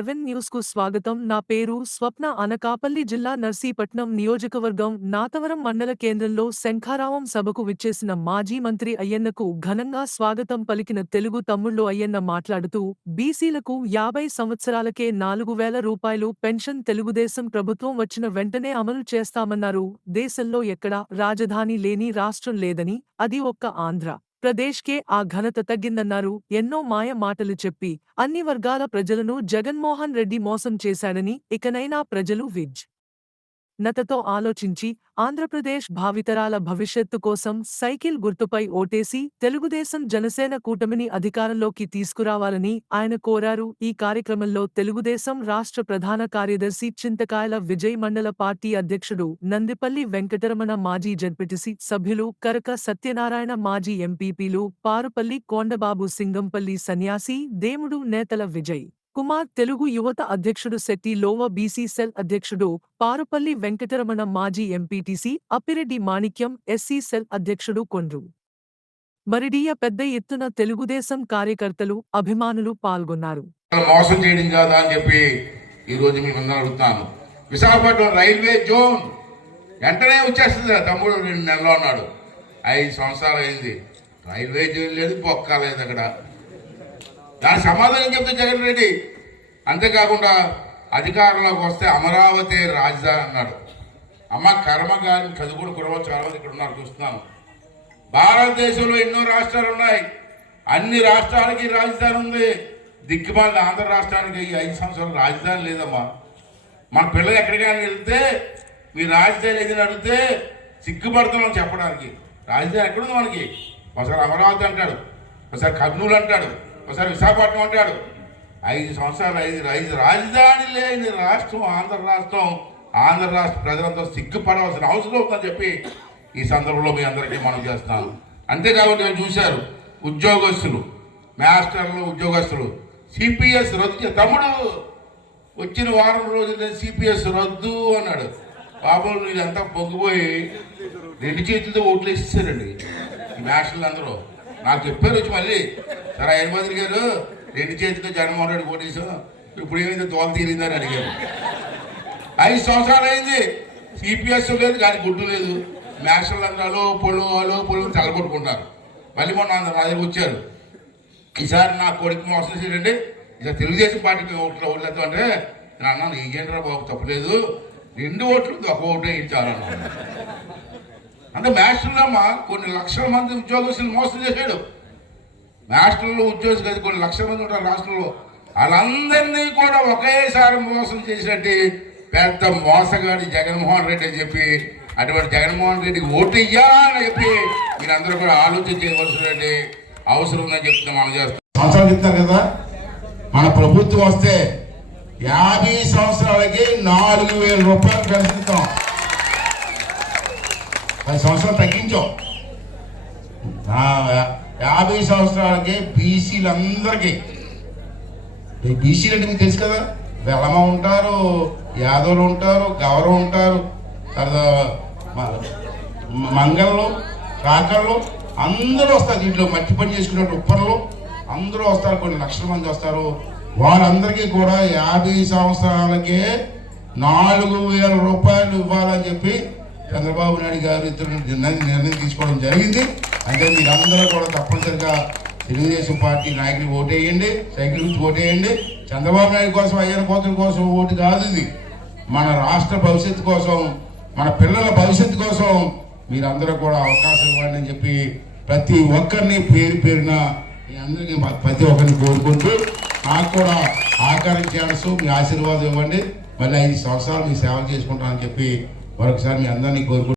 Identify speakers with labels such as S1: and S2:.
S1: Seven న్యూస్కు స్వాగతం. నా పేరు స్వప్న అనకాపల్లి జిల్లా నర్సీపట్నం నియోజకవర్గం నాతవరం మండల కేంద్రంలో శంఖారావం సభకు విచ్చేసిన మాజీ మంత్రి అయ్యన్నకు ఘనంగా స్వాగతం పలికిన తెలుగు తమ్ముళ్ళు అయ్యన్న మాట్లాడుతూ బీసీలకు యాభై సంవత్సరాలకే నాలుగు వేల రూపాయలు పెన్షన్ తెలుగుదేశం ప్రభుత్వం వచ్చిన వెంటనే అమలు చేస్తామన్నారు. దేశంలో ఎక్కడా రాజధాని లేని రాష్ట్రం లేదని అది ఒక్క ఆంధ్ర. ప్రదేశ్కే ఆ ఘనత తగ్గిందన్నారు. ఎన్నో మాయ మాటలు చెప్పి అన్ని వర్గాల ప్రజలను జగన్మోహన్ రెడ్డి మోసం చేశాడని ఇకనైనా ప్రజలు విజ్ నతతో ఆలోచించి ఆంధ్రప్రదేశ్ భావితరాల భవిష్యత్తు కోసం సైకిల్ గుర్తుపై ఓటేసి తెలుగుదేశం జనసేన కూటమిని అధికారంలోకి తీసుకురావాలని ఆయన కోరారు. ఈ కార్యక్రమంలో తెలుగుదేశం రాష్ట్ర ప్రధాన కార్యదర్శి చింతకాయల విజయ్ మండల పార్టీ అధ్యక్షుడు నందిపల్లి వెంకటరమణ మాజీ జడ్పీటీసీ సభ్యులు కరక సత్యనారాయణ మాజీ ఎంపీపీలు పారుపల్లి కోండబాబు సింగంపల్లి సన్యాసి దేముడు నేతల విజయ్ కుమార్ తెలుగు యువత అధ్యక్షుడు శెట్టి లోవ బీసీ సెల్ అధ్యక్షుడు పారుపల్లి వెంకటరమణ మాజీ MPTC Appireddy Manikyam SC cell అధ్యక్షుడు కొండ్రు. మరిడీయ పెద్ద ఎత్తున తెలుగుదేశం కార్యకర్తలు అభిమానులు పాల్గొన్నారు.
S2: మోసం చేయడం కాదా అని చెప్పి ఈ రోజు మీ ముందర అడుగుతాను విశాఖపట్నం రైల్వే జోన్ వెంటనే వచ్చేస్తుంది తమ్ముడు రెండు నెలలో ఉన్నాడు. ఐదు సంవత్సరాలు అయింది. రైల్వే జోన్ లేదు బొక్క లేదు అక్కడ. దాని సమాధానం చెప్తే జగన్ రెడ్డి అంతేకాకుండా అధికారంలోకి వస్తే అమరావతి రాజధాని అన్నాడు. అమ్మ కర్మ గారి చదువుకుని కురవ చాలా మంది ఇక్కడ ఉన్నారు చూస్తున్నాను. భారతదేశంలో ఎన్నో రాష్ట్రాలు ఉన్నాయి. అన్ని రాష్ట్రాలకి రాజధాని ఉంది. దిక్కుమాల ఆంధ్ర రాష్ట్రానికి ఈ ఐదు సంవత్సరాలు రాజధాని లేదమ్మా. మన పిల్లలు ఎక్కడికైనా వెళ్తే మీ రాజధాని ఏదైనా అడిగితే సిగ్గుపడుతున్నాం చెప్పడానికి. రాజధాని ఎక్కడుంది మనకి? ఒకసారి అమరావతి అంటాడు ఒకసారి కర్నూలు అంటాడు. ఒకసారి విశాఖపట్నం అంటాడు ఐదు సంవత్సరాలు ఐదు ఐదు రాజధాని లేని రాష్ట్రం ఆంధ్ర రాష్ట్రం ఆంధ్ర రాష్ట్ర ప్రజలంతా సిగ్గుపడవలసిన అవసరం ఉందని చెప్పి ఈ సందర్భంలో మీ అందరికీ మనం చేస్తాను అంతేకాకుండా మేము చూశారు ఉద్యోగస్తులు మాస్టర్లు ఉద్యోగస్తులు సిపిఎస్ రద్దు చే- తమ్ముడు వచ్చిన వారం రోజులు సిపిఎస్ రద్దు అన్నాడు. బాబు ఇదంతా పొంగిపోయి రెండు చేతులతో ఓట్లు వేసేసారండి. ఈ మాస్టర్లు అందరూ. నాకు చెప్పారు వచ్చి మళ్ళీ. సరే హైదరాబాద్ గారు రెండు చేతితో జగన్మోహన్ రెడ్డి ఓటేసాం ఇప్పుడు ఏమైంది తోల తీరిందని అడిగారు. ఐదు సంవత్సరాలు అయింది. సిపిఎస్ లేదు కానీ గుడ్డు లేదు. మాస్టర్లు పొలు అలో పొలు తలగొట్టుకుంటారు మళ్ళీ మొన్న అందరు నా వచ్చారు. ఈసారి నా కొడుకు మోసం చేయండి ఈసారి తెలుగుదేశం పార్టీకి ఓట్లు ఓట్లేదు అంటే నేను అన్నాను ఏంట్రా బాబు తప్పలేదు. రెండు ఓట్లు ఒక ఓటు వేయించాలన్నా అంటే మాస్టర్లమ్మ కొన్ని లక్షల మంది ఉద్యోగస్తులు మోసం చేశాడు. మాస్టర్లు ఉద్యోగస్తులు కదా కొన్ని లక్షల మంది ఉంటారు రాష్ట్రంలో. వాళ్ళందరినీ కూడా ఒకేసారి మోసం చేసినట్టు పెద్ద మోసగాడి జగన్మోహన్ రెడ్డి అని చెప్పి అటువంటి జగన్మోహన్ రెడ్డికి ఓటు ఇయ్యాలని చెప్పి మీరందరూ కూడా ఆలోచన చేయవలసినటువంటి అవసరం ఉందని చెప్తే మనం చేస్తాం
S3: సంవత్సరాలు చెప్తారు కదా మన ప్రభుత్వం వస్తే యాభై సంవత్సరాలకి నాలుగు వేల రూపాయలు పెంచుతాం. పది సంవత్సరాలు తగ్గించాం యాభై సంవత్సరాలకి బీసీలందరికీ. ఈ బీసీలు అంటే మీకు తెలుసు కదా వెలమ ఉంటారు యాదవులు ఉంటారు గౌరవం ఉంటారు తర్వాత మంగళ్ళు కాకళ్ళు అందరూ వస్తారు దీంట్లో మట్టి పని చేసుకునే ఉప్పర్లు అందరూ వస్తారు కొన్ని లక్షల మంది వస్తారు. వారందరికీ కూడా యాభై సంవత్సరాలకే నాలుగు వేల రూపాయలు ఇవ్వాలని చెప్పి చంద్రబాబు నాయుడు గారు ఇద్దరు నిర్ణయం నిర్ణయం తీసుకోవడం జరిగింది. అంటే మీరందరూ కూడా తప్పనిసరిగా తెలుగుదేశం పార్టీ నాయకులు ఓటేయండి సైకిల్ గురించి ఓటేయండి. చంద్రబాబు నాయుడు కోసం అయ్యన కోతల కోసం ఓటు కాదు ఇది. మన రాష్ట్ర భవిష్యత్తు కోసం మన పిల్లల భవిష్యత్తు కోసం మీరందరూ కూడా అవకాశం ఇవ్వండి అని చెప్పి ప్రతి ఒక్కరిని పేరు పేరున మీ అందరికీ ప్రతి ఒక్కరిని కోరుకుంటూ నాకు కూడా ఆకారం చేయాల్సి మీ ఆశీర్వాదం ఇవ్వండి. మళ్ళీ ఐదు సంవత్సరాలు మీ సేవ చేసుకుంటానని చెప్పి మరొకసారి మీ అందరినీ కోరుకుంటూ